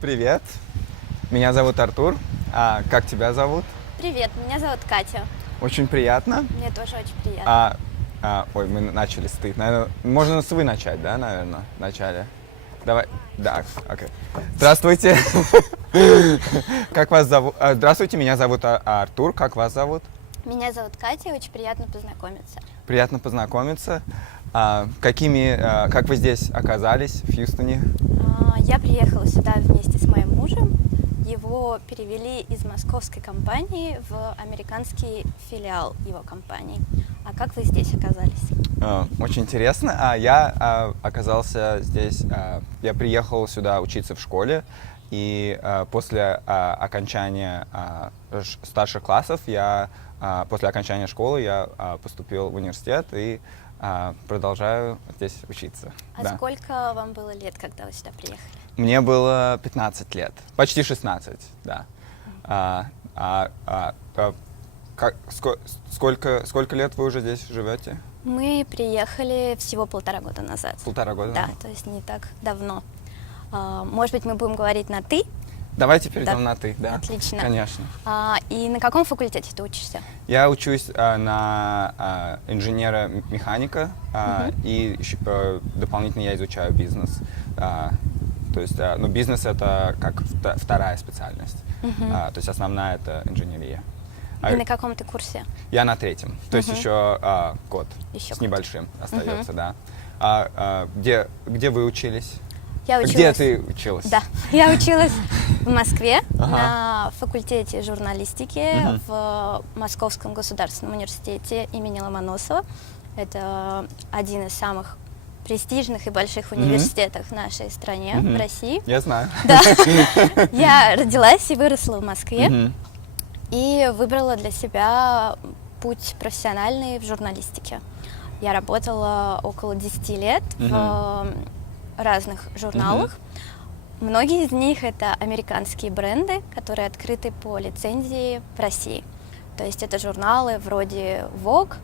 Привет, меня зовут Артур. А как тебя зовут? Привет, меня зовут Катя. Очень приятно. Мне тоже очень приятно. Ой, мы начали с ты. Наверное, можно с вы начать, да, наверное, в начале? Давай. Да, окей. Здравствуйте. Как вас зовут? Здравствуйте, меня зовут Артур. Как вас зовут? Меня зовут Катя, очень приятно познакомиться. Приятно познакомиться. Как вы здесь оказались, в Хьюстоне? Я приехала сюда вместе с моим мужем. Его перевели из московской компании в американский филиал его компании. А как вы здесь оказались? Очень интересно. Я оказался здесь, я приехал сюда учиться в школе, и после окончания старших классов, после окончания школы я поступил в университет и продолжаю здесь учиться. Да. Сколько вам было лет, когда вы сюда приехали? Мне было 15 лет, почти 16, да. Сколько лет вы уже здесь живете? Мы приехали всего 1,5 года назад. 1,5 года? Да, то есть не так давно. Может быть, мы будем говорить на «ты»? Давайте перейдем на «ты», да. Отлично. Конечно. И на каком факультете ты учишься? Я учусь на инженера-механика, и дополнительно я изучаю бизнес. То есть, бизнес — это как вторая специальность. То есть основная — это инженерия. И на каком ты курсе? Я на 3-м, то есть еще год Еще с год. небольшим остается, да. Где вы учились? Я училась... Где ты училась? Да, я училась в Москве на факультете журналистики в Московском государственном университете имени Ломоносова. Это один из самых престижных и больших университетов в нашей стране, в России. Я знаю. Да. Я родилась и выросла в Москве и выбрала для себя путь профессиональный в журналистике. Я работала около 10 лет в разных журналах. Многие из них — это американские бренды, которые открыты по лицензии в России. То есть это журналы вроде Vogue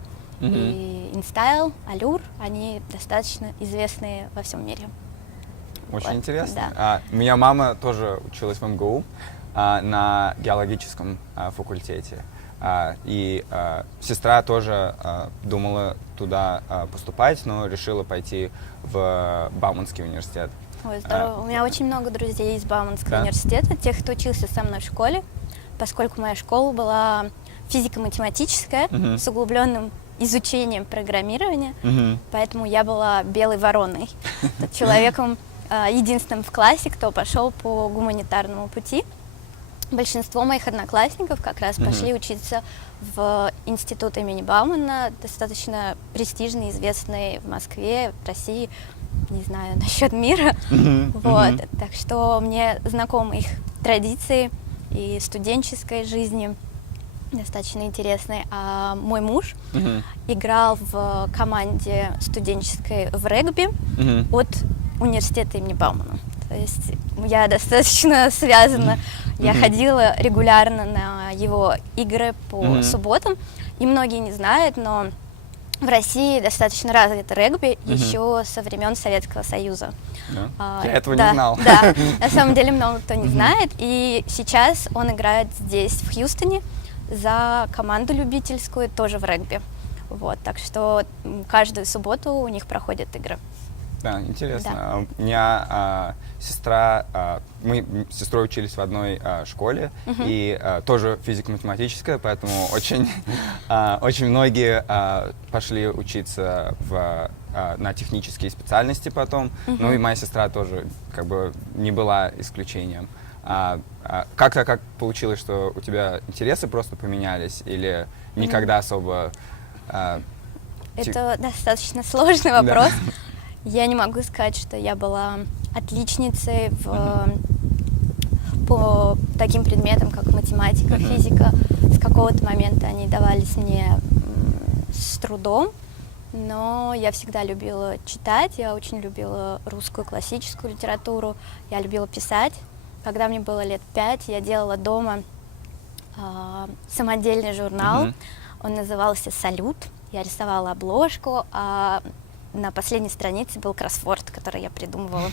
и InStyle, Allure. Они достаточно известные во всем мире. Очень Вот, интересно. да. У меня мама тоже училась в МГУ на геологическом факультете. И сестра тоже думала туда поступать, но решила пойти в Бауманский университет. Ой, здорово. У меня очень много друзей из Бауманского университета, тех, кто учился со мной в школе, поскольку моя школа была физико-математическая, с углубленным изучением программирования, поэтому я была белой вороной, человеком единственным в классе, кто пошел по гуманитарному пути. Большинство моих одноклассников как раз пошли учиться в институт имени Баумана, достаточно престижный, известный в Москве, в России, не знаю насчет мира. Вот. Так что мне знакомы их традиции и студенческой жизни, достаточно интересной. А мой муж играл в команде студенческой в регби от университета имени Баумана. То есть я достаточно связана. Я ходила регулярно на его игры по субботам. И многие не знают, но в России достаточно развито регби еще со времен Советского Союза. Я этого не знал. Да, на самом деле много кто не знает. И сейчас он играет здесь, в Хьюстоне, за команду любительскую, тоже в регби. Вот, так что каждую субботу у них проходят игры. Да, интересно. Да. У меня сестра, мы с сестрой учились в одной школе, и тоже физико-математическая, поэтому очень многие пошли учиться на технические специальности потом. Ну и моя сестра тоже как бы не была исключением. Как получилось, что у тебя интересы просто поменялись, или никогда особо... Это достаточно сложный вопрос. Я не могу сказать, что я была отличницей по таким предметам, как математика, физика. С какого-то момента они давались мне с трудом, но я всегда любила читать, я очень любила русскую классическую литературу, я любила писать. Когда мне было лет 5, я делала дома самодельный журнал, он назывался «Салют». Я рисовала обложку, а на последней странице был кроссворд, которые я придумывала.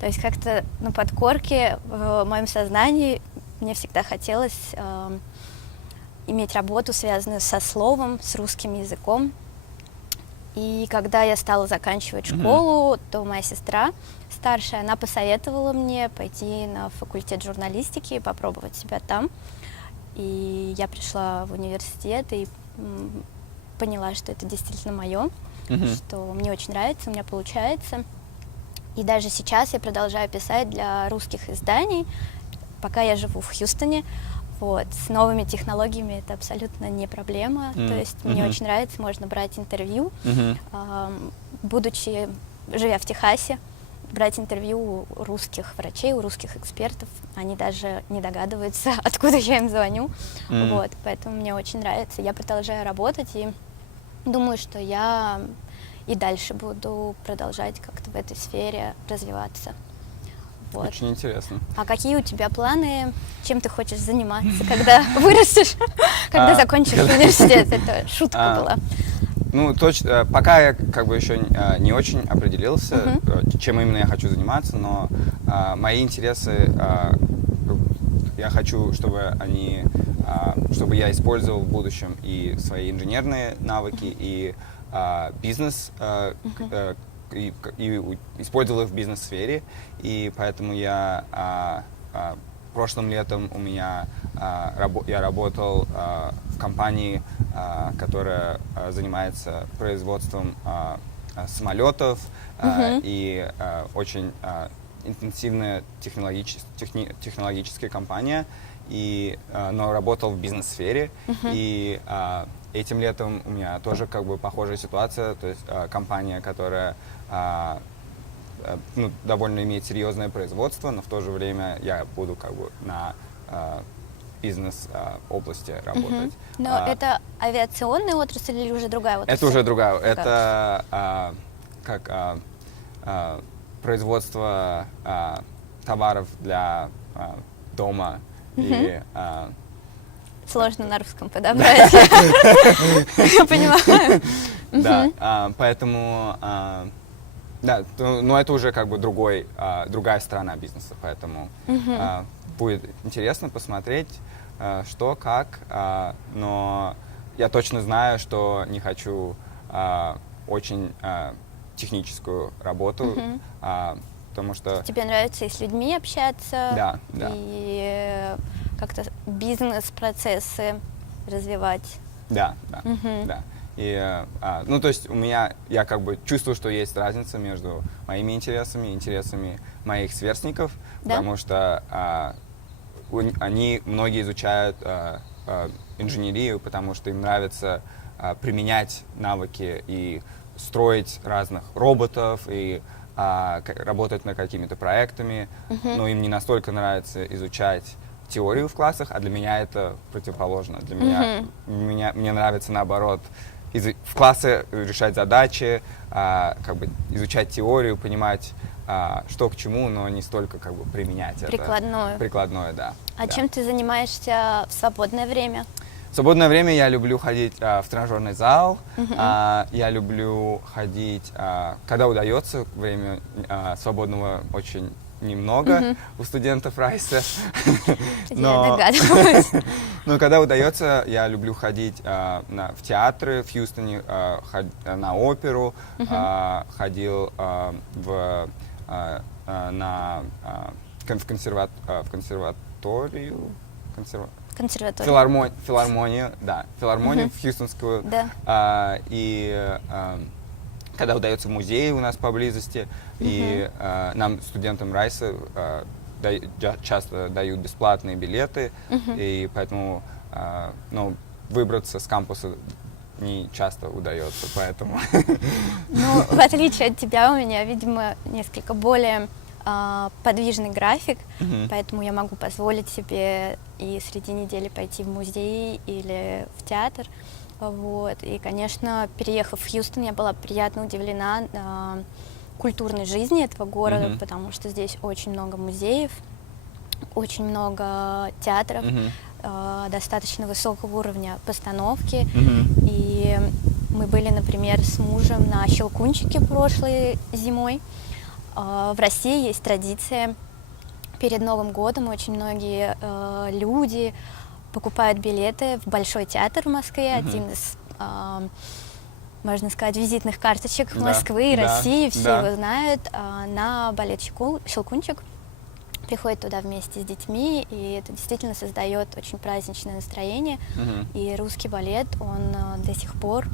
То есть как-то на подкорке в моем сознании мне всегда хотелось иметь работу, связанную со словом, с русским языком. И когда я стала заканчивать школу, то моя сестра старшая, она посоветовала мне пойти на факультет журналистики и попробовать себя там. И я пришла в университет и поняла, что это действительно мое, что мне очень нравится, у меня получается. И даже сейчас я продолжаю писать для русских изданий, пока я живу в Хьюстоне. Вот. С новыми технологиями это абсолютно не проблема. То есть мне очень нравится, можно брать интервью, живя в Техасе, брать интервью у русских врачей, у русских экспертов. Они даже не догадываются, откуда я им звоню. Вот. Поэтому мне очень нравится. Я продолжаю работать и думаю, что я и дальше буду продолжать как-то в этой сфере развиваться. Вот. Очень интересно. А какие у тебя планы, чем ты хочешь заниматься, когда вырастешь, когда закончишь университет? Это шутка была. Ну, точно, пока я как бы еще не очень определился, чем именно я хочу заниматься, но мои интересы, я хочу, чтобы я использовал в будущем и свои инженерные навыки, и бизнес, и использовал их в бизнес-сфере, и поэтому прошлым летом я работал в компании, которая занимается производством самолетов, и очень интенсивная технологическая компания, но работал в бизнес-сфере, и этим летом у меня тоже как бы похожая ситуация, то есть компания, которая довольно имеет серьезное производство, но в то же время я буду как бы на бизнес-области работать. Но это авиационная отрасль или уже другая отрасль? Это уже другая. Это производство товаров для дома и... Сложно на русском подобрать. Я понимаю. Да, поэтому... Да, но это уже как бы другая сторона бизнеса, поэтому будет интересно посмотреть, что, как, но я точно знаю, что не хочу очень техническую работу, потому что... Тебе нравится и с людьми общаться, да. И как-то бизнес-процессы развивать. Да. И, ну, то есть я как бы чувствую, что есть разница между моими интересами и интересами моих сверстников, потому что многие изучают инженерию, потому что им нравится применять навыки и строить разных роботов, и работать над какими-то проектами, но им не настолько нравится изучать теорию в классах, а для меня это противоположно. Для меня мне нравится наоборот в классе решать задачи, как бы изучать теорию, понимать, что к чему, но не столько как бы применять это. Прикладное, да. А чем ты занимаешься в свободное время? В свободное время я люблю ходить в тренажерный зал, я люблю ходить, когда удается, время свободного очень немного у студентов Райса. Я догадываюсь. Но когда удается, я люблю ходить в театры в Хьюстоне, на оперу, ходил в консерваторию, филармонию, да, филармонию в Хьюстонскую. Да. И когда удается в музее у нас поблизости, и нам, студентам Райса, часто дают бесплатные билеты, и поэтому выбраться с кампуса не часто удается, поэтому... Ну, в отличие от тебя, у меня, видимо, несколько более подвижный график, поэтому я могу позволить себе и среди недели пойти в музей или в театр. Вот. И, конечно, переехав в Хьюстон, я была приятно удивлена культурной жизни этого города, потому что здесь очень много музеев, очень много театров, достаточно высокого уровня постановки. И мы были, например, с мужем на Щелкунчике прошлой зимой. В России есть традиция перед Новым годом очень многие люди покупают билеты в Большой театр в Москве, один из, можно сказать, визитных карточек Москвы и России, все его знают, на балет «Щелкунчик». Приходят туда вместе с детьми, и это действительно создает очень праздничное настроение. И русский балет, он до сих пор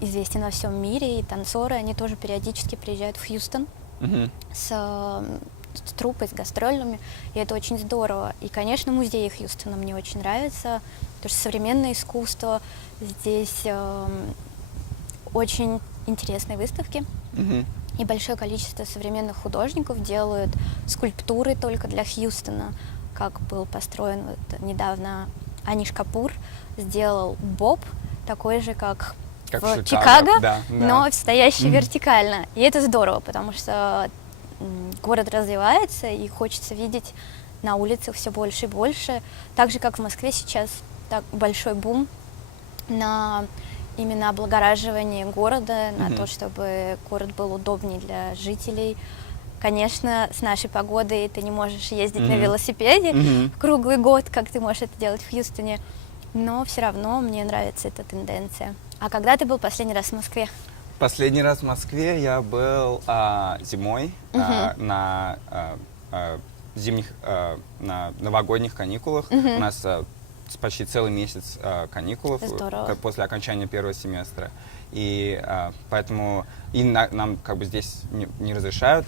известен во всем мире, и танцоры, они тоже периодически приезжают в Хьюстон с труппой, с гастрольными, и это очень здорово. И, конечно, музей Хьюстона мне очень нравится, потому что современное искусство, здесь очень интересные выставки, и большое количество современных художников делают скульптуры только для Хьюстона, как был построен вот недавно Аниш Капур, сделал Боб, такой же, как в Чикаго, но стоящий вертикально. И это здорово, потому что город развивается, и хочется видеть на улицах все больше и больше. Так же, как в Москве сейчас так большой бум на именно облагораживание города, на то, чтобы город был удобнее для жителей. Конечно, с нашей погодой ты не можешь ездить на велосипеде круглый год, как ты можешь это делать в Хьюстоне, но все равно мне нравится эта тенденция. А когда ты был последний раз в Москве? Последний раз в Москве я был зимой на зимних, на новогодних каникулах. У нас почти целый месяц каникулов после окончания первого семестра. И поэтому нам как бы здесь не разрешают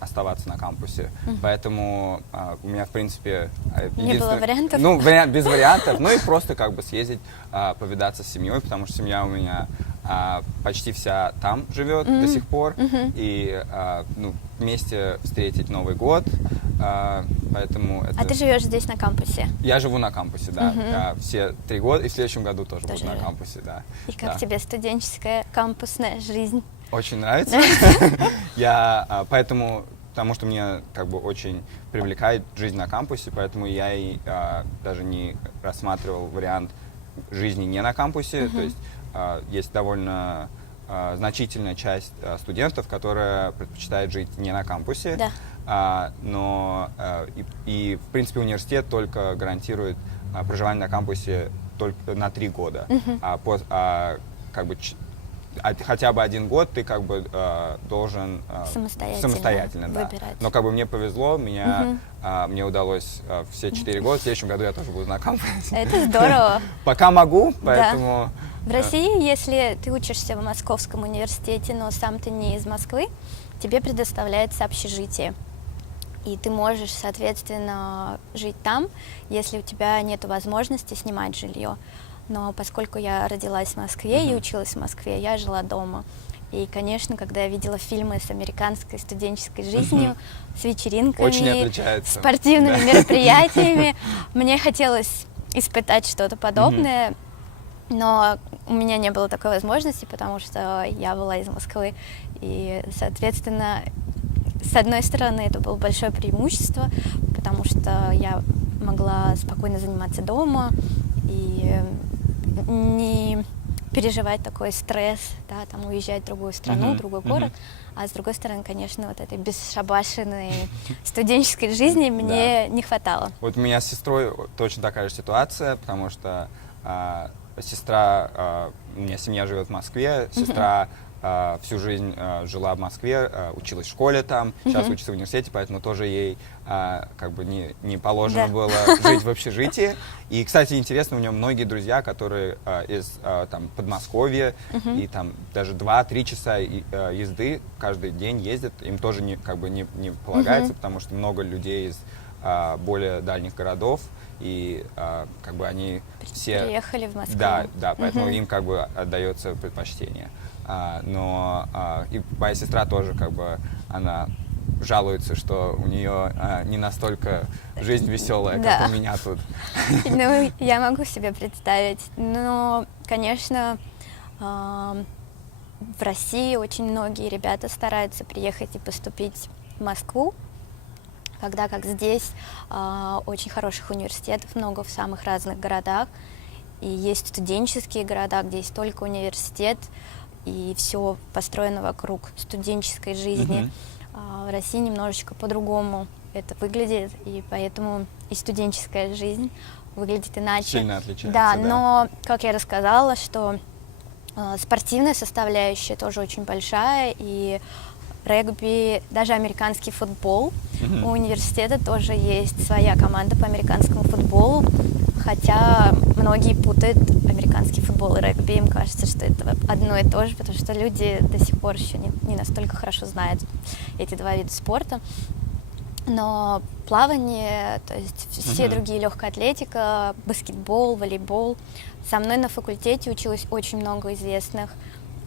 оставаться на кампусе. Поэтому у меня, в принципе, не было вариантов? Ну, без вариантов. Ну и просто как бы съездить, повидаться с семьей, потому что семья у меня почти вся там живет до сих пор. И вместе встретить Новый год. Поэтому это... А ты живешь здесь на кампусе? Я живу на кампусе, да. Все 3 года, и в следующем году тоже буду на кампусе, да. И как тебе студенческая кампусная жизнь? Очень нравится. Потому что мне как бы очень привлекает жизнь на кампусе, поэтому я и даже не рассматривал вариант жизни не на кампусе. То есть есть довольно значительная часть студентов, которая предпочитает жить не на кампусе. Но в принципе университет только гарантирует проживание на кампусе только на 3 года. Как бы хотя бы 1 год ты как бы должен самостоятельно выбирать. Но как бы мне повезло, мне удалось все 4 года. В следующем году я тоже буду на кампусе. Это здорово. Пока могу, поэтому... В России, если ты учишься в Московском университете, но сам ты не из Москвы, тебе предоставляется общежитие. И ты можешь, соответственно, жить там, если у тебя нет возможности снимать жилье. Но поскольку я родилась в Москве и училась в Москве, я жила дома. И, конечно, когда я видела фильмы с американской студенческой жизнью, с вечеринками, спортивными мероприятиями, мне хотелось испытать что-то подобное. Но у меня не было такой возможности, потому что я была из Москвы. И, соответственно, с одной стороны, это было большое преимущество, потому что я могла спокойно заниматься дома и не переживать такой стресс, да, там уезжать в другую страну, в другой город. А с другой стороны, конечно, вот этой бесшабашенной студенческой жизни мне не хватало. Вот у меня с сестрой точно такая же ситуация, потому что сестра, у меня семья живет в Москве, сестра всю жизнь жила в Москве, училась в школе там, сейчас учится в университете, поэтому тоже ей как бы не положено было жить в общежитии. И, кстати, интересно, у нее многие друзья, которые из там, Подмосковья, и там даже 2-3 часа езды каждый день ездят, им тоже не полагается, потому что много людей из более дальних городов, и как бы они все... Приехали в Москву. Да, поэтому им как бы отдается предпочтение. Но и моя сестра тоже как бы, она жалуется, что у нее не настолько жизнь веселая, как у меня тут. Ну, я могу себе представить. Но, конечно, в России очень многие ребята стараются приехать и поступить в Москву, когда как здесь очень хороших университетов много в самых разных городах. И есть студенческие города, где есть только университет, и все построено вокруг студенческой жизни. В России немножечко по-другому это выглядит, и поэтому и студенческая жизнь выглядит иначе. Сильно отличается, да. да. Но, как я рассказала, что спортивная составляющая тоже очень большая, и регби, даже американский футбол. У университета тоже есть своя команда по американскому футболу, хотя многие путают американский футбол и регби, им кажется, что это одно и то же, потому что люди до сих пор еще не настолько хорошо знают эти два вида спорта. Но плавание, то есть все другие, легкая атлетика, баскетбол, волейбол. Со мной на факультете училось очень много известных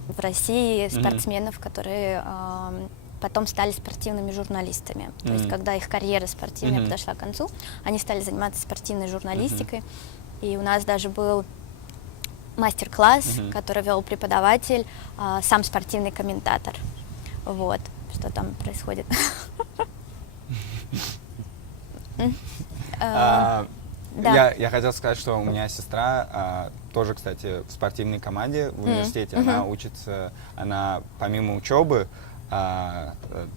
в России спортсменов, которые потом стали спортивными журналистами. То есть, когда их карьера спортивная подошла к концу, они стали заниматься спортивной журналистикой. И у нас даже был мастер-класс, который вел преподаватель, сам спортивный комментатор. Вот, что там происходит. Я хотел сказать, что у меня сестра тоже, кстати, в спортивной команде в университете. Она учится, она помимо учебы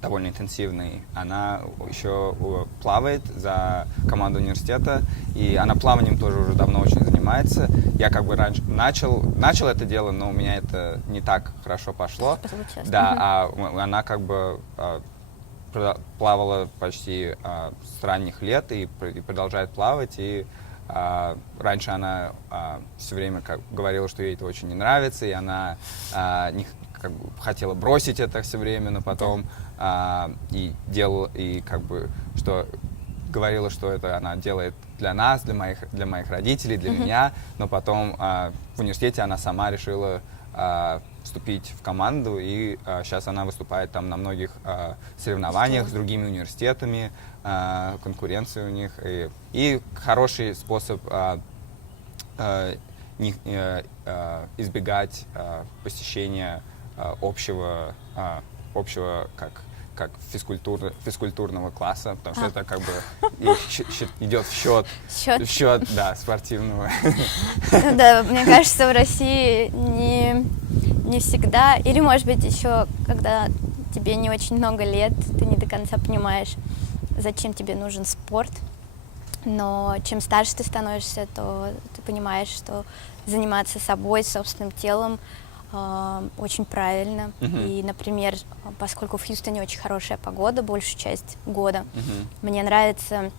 довольно интенсивной, она еще плавает за команду университета, и она плаванием тоже уже давно очень занимается. Я как бы раньше начал это дело, но у меня это не так хорошо пошло. Да, а она как бы плавала почти с ранних лет и продолжает плавать, и раньше она все время говорила, что ей это очень не нравится, и она хотела бросить это все время, но потом и делала, и как бы что говорила, что это она делает для нас, для моих родителей, для меня, но потом в университете она сама решила вступить в команду, и сейчас она выступает там на многих соревнованиях с другими университетами, конкуренция у них, и хороший способ избегать посещения общего как физкультурного класса, потому что это как бы идет в счет, да, спортивного. Да, мне кажется, в России не всегда, или, может быть, еще, когда тебе не очень много лет, ты не до конца понимаешь, зачем тебе нужен спорт, но чем старше ты становишься, то ты понимаешь, что заниматься собой, собственным телом очень правильно. И, например, поскольку в Хьюстоне очень хорошая погода большую часть года, мне нравится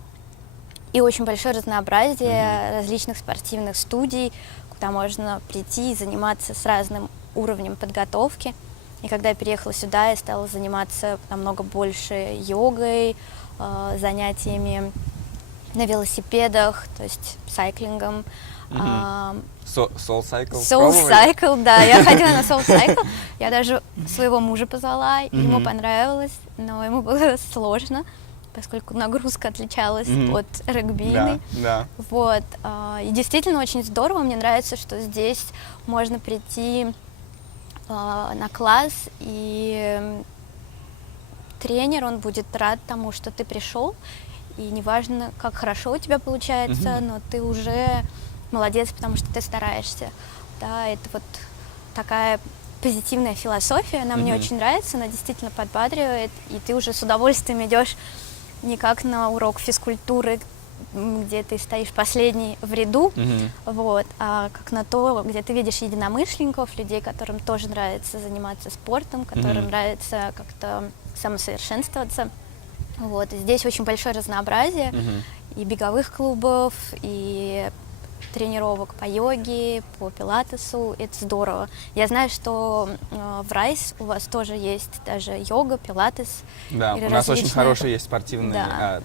и очень большое разнообразие различных спортивных студий, куда можно прийти и заниматься с разным уровнем подготовки. И когда я переехала сюда, я стала заниматься намного больше йогой, занятиями на велосипедах, то есть сайклингом. Soul Cycle? Soul Cycle, да, я ходила на Soul Cycle, я даже своего мужа позвала, ему понравилось, но ему было сложно, поскольку нагрузка отличалась от регбийной. Да. Вот, и действительно очень здорово, мне нравится, что здесь можно прийти на класс, и тренер, он будет рад тому, что ты пришел, и неважно, как хорошо у тебя получается, но ты уже молодец, потому что ты стараешься. Да, это вот такая позитивная философия, она мне очень нравится, она действительно подбадривает, и ты уже с удовольствием идешь не как на урок физкультуры, где ты стоишь последний в ряду, вот, а как на то, где ты видишь единомышленников, людей, которым тоже нравится заниматься спортом, которым нравится как-то самосовершенствоваться. Вот, и здесь очень большое разнообразие и беговых клубов, и тренировок по йоге, по пилатесу, это здорово. Я знаю, что в Райс у вас тоже есть даже йога, пилатес. Да, у нас очень хороший есть спортивный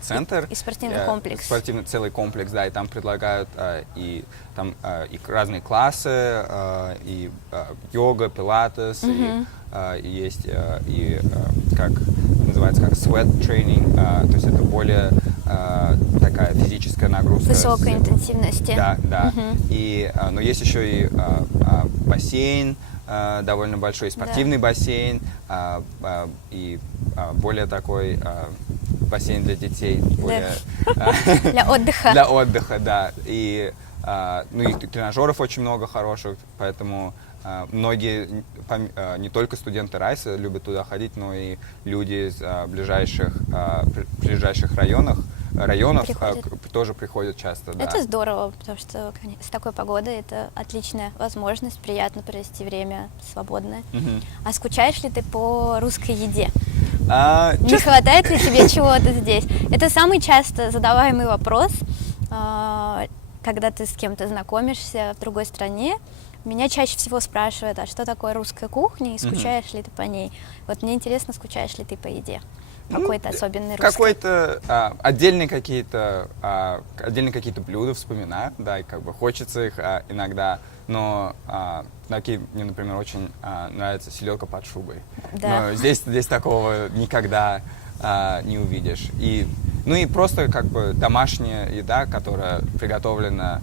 центр. И спортивный комплекс. Спортивный целый комплекс, да, и там предлагают и разные классы, и йога, пилатес, и есть как называется, как sweat training, то есть это более такая физическая нагрузка. Высокой интенсивности. Да. И, но есть еще и бассейн довольно большой, спортивный бассейн, и более такой бассейн для детей. Для отдыха. Для отдыха, да. И, и тренажеров очень много хороших, поэтому многие, не только студенты Райса любят туда ходить, но и люди из ближайших районов тоже приходят часто. Да. Это здорово, потому что с такой погодой это отличная возможность, приятно провести время свободное. А скучаешь ли ты по русской еде? Не хватает ли тебе чего-то здесь? Это самый часто задаваемый вопрос, когда ты с кем-то знакомишься в другой стране. Меня чаще всего спрашивают, а что такое русская кухня, и скучаешь ли ты по ней? Вот мне интересно, скучаешь ли ты по еде? Какой-то особенный русский? Какой-то отдельные какие-то блюда вспоминаю, да, и как бы хочется их иногда, но такие, мне, например, очень нравится селедка под шубой. Да. Но здесь такого никогда не увидишь. Ну и просто как бы домашняя еда, которая приготовлена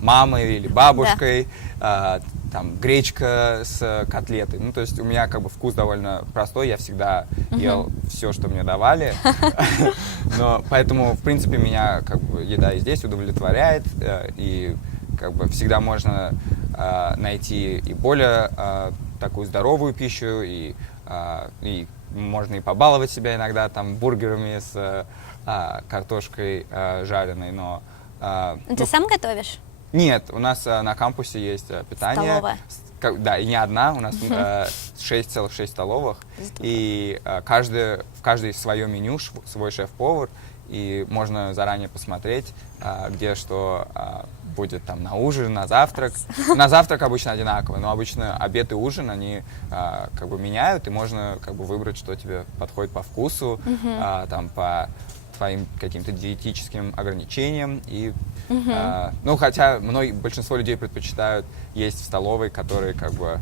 мамой или бабушкой, там гречка с котлетой. Ну, то есть у меня как бы вкус довольно простой, я всегда ел все, что мне давали. Но поэтому, в принципе, меня как бы еда и здесь удовлетворяет, и как бы всегда можно найти и более такую здоровую пищу, и можно и побаловать себя иногда там бургерами с картошкой жареной, но... Ты сам готовишь? Нет, у нас на кампусе есть питание. Столовая? Да, и не одна, у нас 6 столовых, и в каждой свое меню, свой шеф-повар, и можно заранее посмотреть, где что будет там на ужин, на завтрак. На завтрак обычно одинаково, но обычно обед и ужин, они как бы меняют, и можно как бы выбрать, что тебе подходит по вкусу, там по твоим каким-то диетическим ограничениям. И, ну, хотя большинство людей предпочитают есть в столовой, которые как бы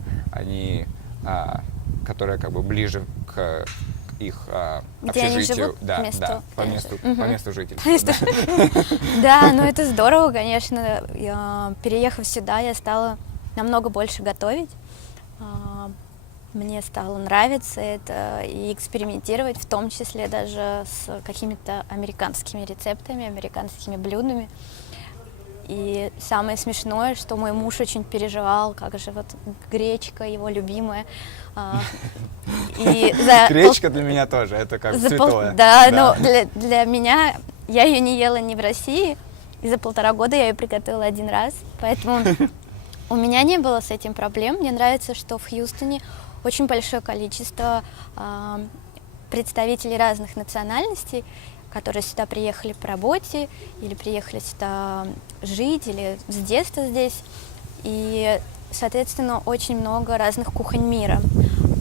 которая как бы ближе к их где общежитию. Они живут? По месту жительства. Да, ну это здорово, конечно. Переехав сюда, я стала намного больше готовить. Мне стало нравиться это и экспериментировать, в том числе даже с какими-то американскими рецептами, американскими блюдами. И самое смешное, что мой муж очень переживал, как же вот гречка, его любимая. Гречка для меня тоже, это как святое. Да, но для меня, я ее не ела ни в России, и за 1,5 года я ее приготовила 1 раз, поэтому у меня не было с этим проблем. Мне нравится, что в Хьюстоне очень большое количество представителей разных национальностей, которые сюда приехали по работе или приехали сюда жить, или с детства здесь. И, соответственно, очень много разных кухонь мира,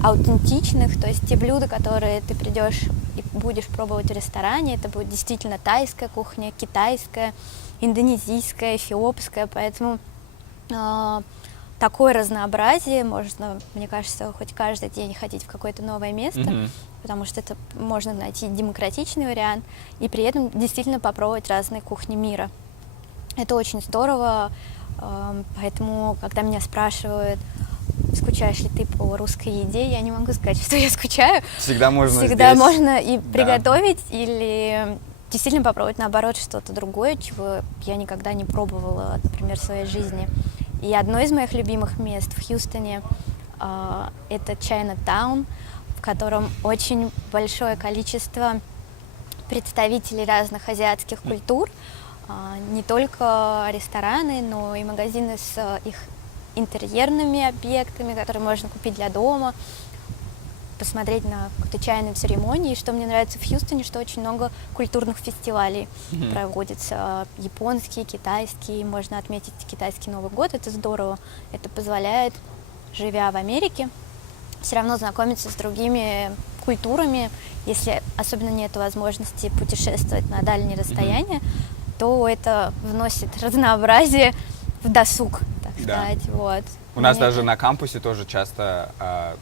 аутентичных, то есть те блюда, которые ты придешь и будешь пробовать в ресторане, это будет действительно тайская кухня, китайская, индонезийская, эфиопская, поэтому такое разнообразие, можно, мне кажется, хоть каждый день ходить в какое-то новое место, потому что это можно найти демократичный вариант и при этом действительно попробовать разные кухни мира. Это очень здорово, поэтому, когда меня спрашивают, скучаешь ли ты по русской еде, я не могу сказать, что я скучаю. Всегда можно и приготовить, или действительно попробовать, наоборот, что-то другое, чего я никогда не пробовала, например, в своей жизни. И одно из моих любимых мест в Хьюстоне это Чайна-таун, в котором очень большое количество представителей разных азиатских культур, не только рестораны, но и магазины с их интерьерными объектами, которые можно купить для дома, посмотреть на какую-то чайную церемонию. И что мне нравится в Хьюстоне, что очень много культурных фестивалей проводятся, японские, китайские, можно отметить китайский Новый год, это здорово, это позволяет, живя в Америке, все равно знакомиться с другими культурами, если особенно нет возможности путешествовать на дальние расстояния, то это вносит разнообразие в досуг, так сказать. Вот. У нас даже на кампусе тоже часто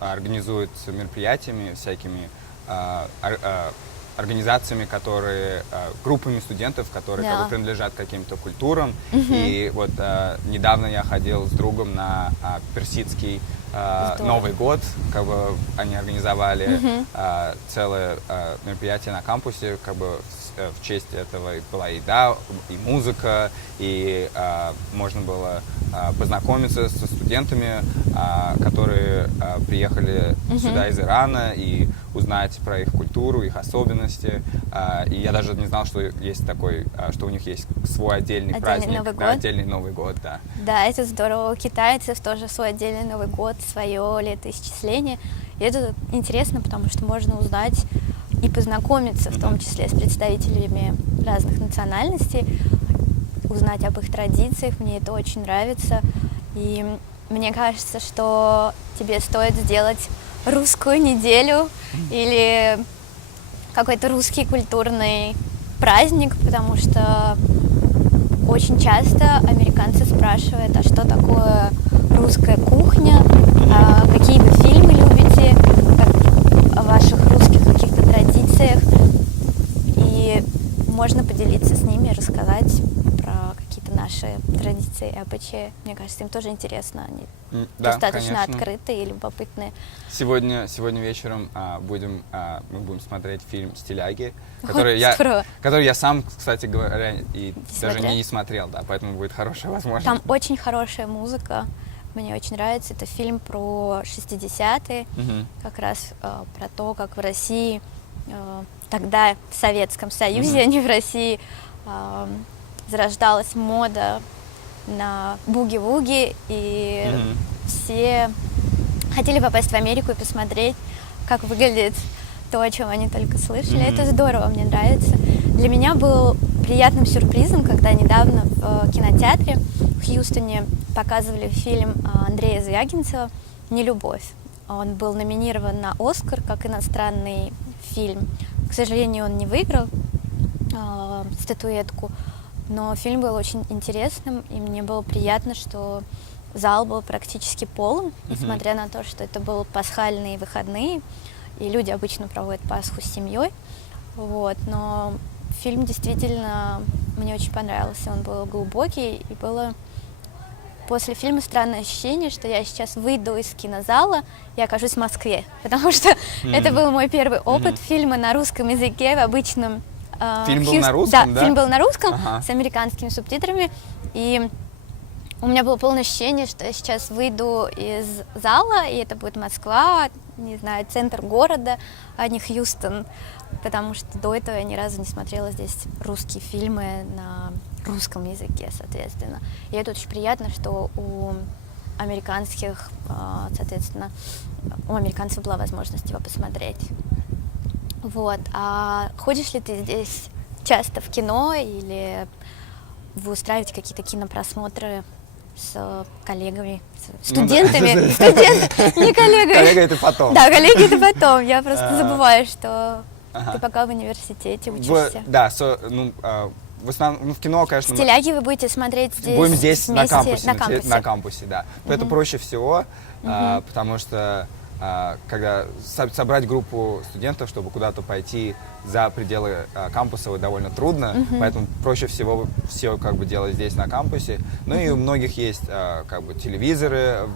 организуются мероприятиями всякими организациями, группами студентов, которые как бы принадлежат каким-то культурам. И вот недавно я ходил с другом на персидский Новый год, как бы они организовали целое мероприятие на кампусе, как бы в честь этого была еда, и музыка, и можно было познакомиться со студентами, которые приехали сюда из Ирана, и узнать про их культуру, их особенности. И я даже не знал, что есть такой, что у них есть свой отдельный праздник, Новый год. отдельный Новый год, да. Да, это здорово. У китайцев тоже свой отдельный Новый год, свое летоисчисление. И это интересно, потому что можно узнать и познакомиться, в том числе с представителями разных национальностей, узнать об их традициях. Мне это очень нравится. И мне кажется, что тебе стоит сделать русскую неделю или какой-то русский культурный праздник, потому что очень часто американцы спрашивают, а что такое русская кухня, какие вы фильмы любите, о ваших русских каких-то традициях. И можно поделиться с ними, рассказать про какие-то наши традиции и обычаи. Мне кажется, им тоже интересно, они достаточно конечно. открытые и любопытные. Сегодня вечером мы будем смотреть фильм «Стиляги», Здорово. который я сам, кстати говоря, и даже смотрел? не смотрел, да, поэтому будет хорошая возможность. Там очень хорошая музыка, мне очень нравится. Это фильм про 60-е, как раз про то, как в России, тогда в Советском Союзе, а не в России, зарождалась мода на буги-вуги, и все хотели попасть в Америку и посмотреть, как выглядит то, о чем они только слышали. Это здорово, мне нравится. Для меня был приятным сюрпризом, когда недавно в кинотеатре в Хьюстоне показывали фильм Андрея Звягинцева «Нелюбовь». Он был номинирован на «Оскар» как иностранный фильм. К сожалению, он не выиграл статуэтку, но фильм был очень интересным, и мне было приятно, что зал был практически полон, несмотря на то, что это были пасхальные выходные, и люди обычно проводят Пасху с семьей. Вот, но фильм действительно мне очень понравился, он был глубокий, и было после фильма странное ощущение, что я сейчас выйду из кинозала и окажусь в Москве, потому что это был мой первый опыт фильма на русском языке в обычном... Фильм был на русском, да? Да, фильм был на русском, с американскими субтитрами, и у меня было полное ощущение, что я сейчас выйду из зала, и это будет Москва, не знаю, центр города, а не Хьюстон, потому что до этого я ни разу не смотрела здесь русские фильмы на русском языке, соответственно. И это очень приятно, что у американских, соответственно, у американцев была возможность его посмотреть. Вот. А ходишь ли ты здесь часто в кино, или вы устраиваете какие-то кинопросмотры с коллегами, с студентами? Студенты, не коллегами. Коллега это потом. Да, коллеги это потом. Я просто забываю, что ты пока в университете учишься. В основном, в кино, конечно, «Стиляги» вы будете смотреть здесь? Будем здесь на вместе, кампусе. На кампусе, да. Это проще всего, потому что когда собрать группу студентов, чтобы куда-то пойти за пределы кампуса, довольно трудно, поэтому проще всего все как бы делать здесь на кампусе. Ну и у многих есть как бы телевизоры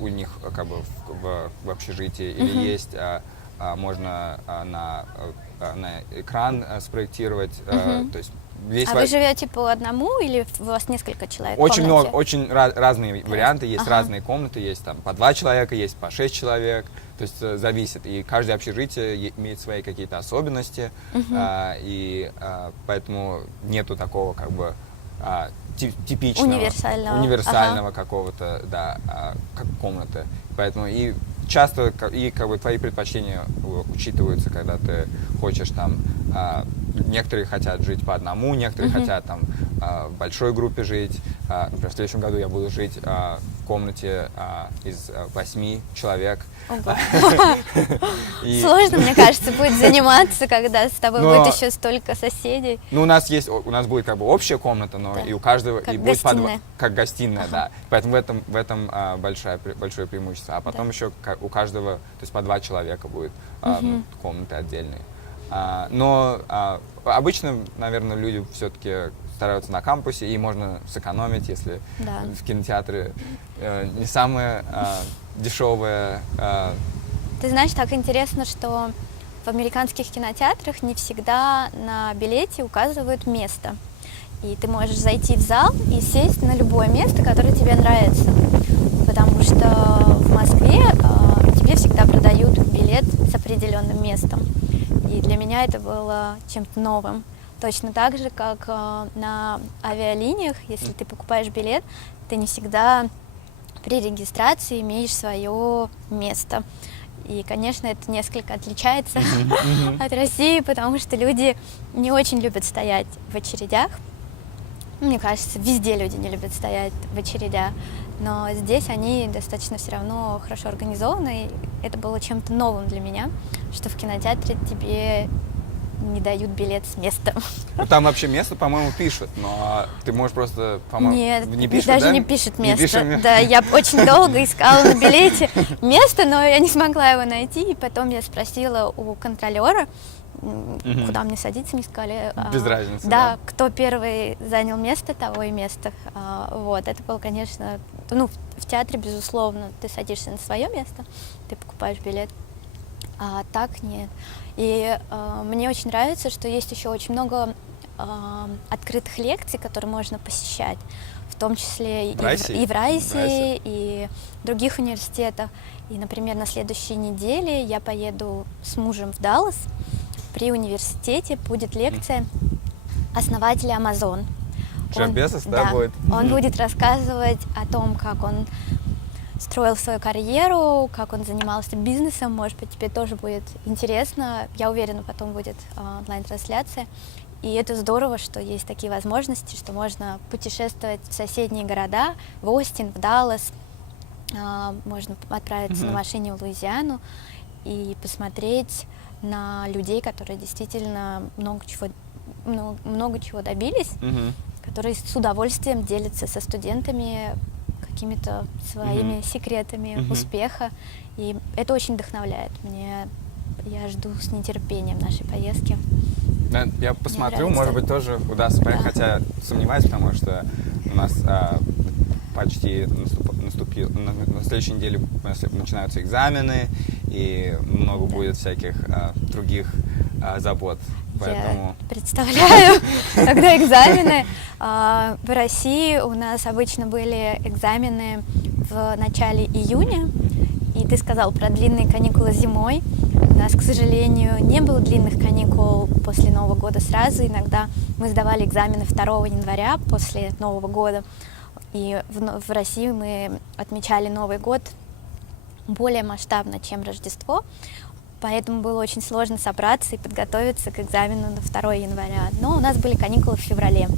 у них как бы в общежитии, или есть можно на экран спроектировать, то есть весь вы живете по одному или у вас несколько человек? Очень много, очень разные варианты, есть разные комнаты, есть там по 2 человека, есть по 6 человек, то есть зависит, и каждое общежитие имеет свои какие-то особенности, и поэтому нету такого как бы типичного, универсального какого-то, да, как комнаты, поэтому и часто и как бы твои предпочтения учитываются, когда ты хочешь там. Некоторые хотят жить по одному, некоторые хотят там в большой группе жить. Например, в следующем году я буду жить в комнате из 8 человек. Сложно, мне кажется, будет заниматься, когда с тобой будет еще столько соседей. Ну, у нас будет как бы общая комната, но и у каждого как и будет гостиная. как гостиная, да. Поэтому в этом большое преимущество. А потом еще у каждого, то есть по 2 человека будет комнаты отдельные. Но обычно, наверное, люди все-таки стараются на кампусе, и можно сэкономить, если Да. в кинотеатры не самые дешевые. Ты знаешь, так интересно, что в американских кинотеатрах не всегда на билете указывают место. И ты можешь зайти в зал и сесть на любое место, которое тебе нравится. Потому что в Москве тебе всегда продают билет с определенным местом. И для меня это было чем-то новым. Точно так же, как на авиалиниях, если ты покупаешь билет, ты не всегда при регистрации имеешь свое место. И, конечно, это несколько отличается от России, потому что люди не очень любят стоять в очередях. Мне кажется, везде люди не любят стоять в очередях, но здесь они достаточно все равно хорошо организованы. И это было чем-то новым для меня, что в кинотеатре тебе не дают билет с местом. Ну, там вообще место, по-моему, пишут, но ты можешь просто, по-моему, Нет, не пишут, даже да? не пишет Не место. пишем? Да, я очень долго искала на билете место, но я не смогла его найти. И потом я спросила у контролера, куда мне садиться, мне сказали. Без разницы, Да, да. кто первый занял место, того и место. Вот, это было, конечно, ну, в театре, безусловно, ты садишься на свое место, ты покупаешь билет, а так нет. И мне очень нравится, что есть еще очень много открытых лекций, которые можно посещать, в том числе В Райсе? и в Райсе, В Райсе. и в других университетах. И, например, на следующей неделе я поеду с мужем в Даллас. При университете будет лекция основателя Amazon. Джефф Безос, да, будет? Он будет рассказывать о том, как он строил свою карьеру, как он занимался бизнесом. Может быть, тебе тоже будет интересно. Я уверена, потом будет онлайн-трансляция. И это здорово, что есть такие возможности, что можно путешествовать в соседние города, в Остин, в Даллас. Можно отправиться на машине в Луизиану и посмотреть на людей, которые действительно много чего добились, которые с удовольствием делятся со студентами какими-то своими секретами успеха. И это очень вдохновляет. Я жду с нетерпением нашей поездки. Да, я посмотрю, нравится. может быть, тоже удастся поехать, Да. хотя сомневаюсь, потому что у нас почти на следующей неделе начинаются экзамены, и много будет всяких других забот. Поэтому... Я представляю, когда экзамены. В России у нас обычно были экзамены в начале июня, и ты сказал про длинные каникулы зимой. У нас, к сожалению, не было длинных каникул после Нового года сразу. Иногда мы сдавали экзамены 2 января после Нового года. И в России мы отмечали Новый год более масштабно, чем Рождество. Поэтому было очень сложно собраться и подготовиться к экзамену на 2 января. Но у нас были каникулы в феврале.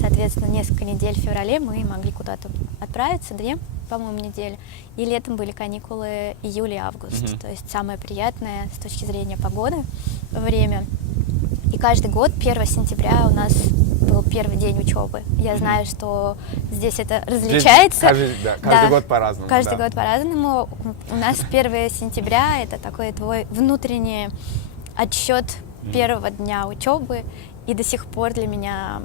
Соответственно, несколько недель в феврале мы могли куда-то отправиться, 2, по-моему, недели. И летом были каникулы июль и август. То есть самое приятное с точки зрения погоды время. И каждый год 1 сентября у нас был первый день учебы. Я знаю, что здесь это различается. Каждый год по-разному. Каждый год по-разному. У нас 1 сентября это такой твой внутренний отсчет первого дня учебы. И до сих пор для меня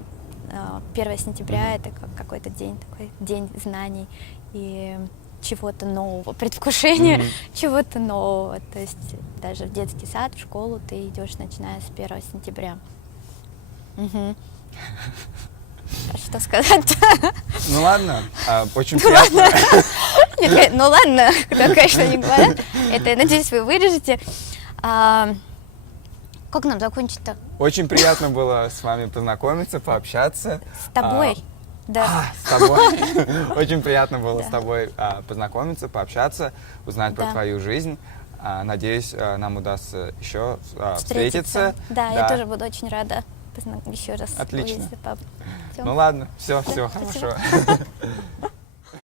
1 сентября это как какой-то день, такой день знаний и чего-то нового, предвкушения чего-то нового. То есть даже в детский сад, в школу ты идешь, начиная с 1 сентября. А что сказать? Ну ладно, очень приятно. Нет, ну ладно, кто, конечно, не говорят. Это, я надеюсь, вы вырежете. Как нам закончить-то? Очень приятно было с вами познакомиться, пообщаться. С тобой. Да. С тобой. Очень приятно было с тобой познакомиться, пообщаться, узнать про твою жизнь. Надеюсь, нам удастся еще встретиться. Да, я тоже буду очень рада еще раз Отлично. увидеться, пап. Ну ладно, все хорошо.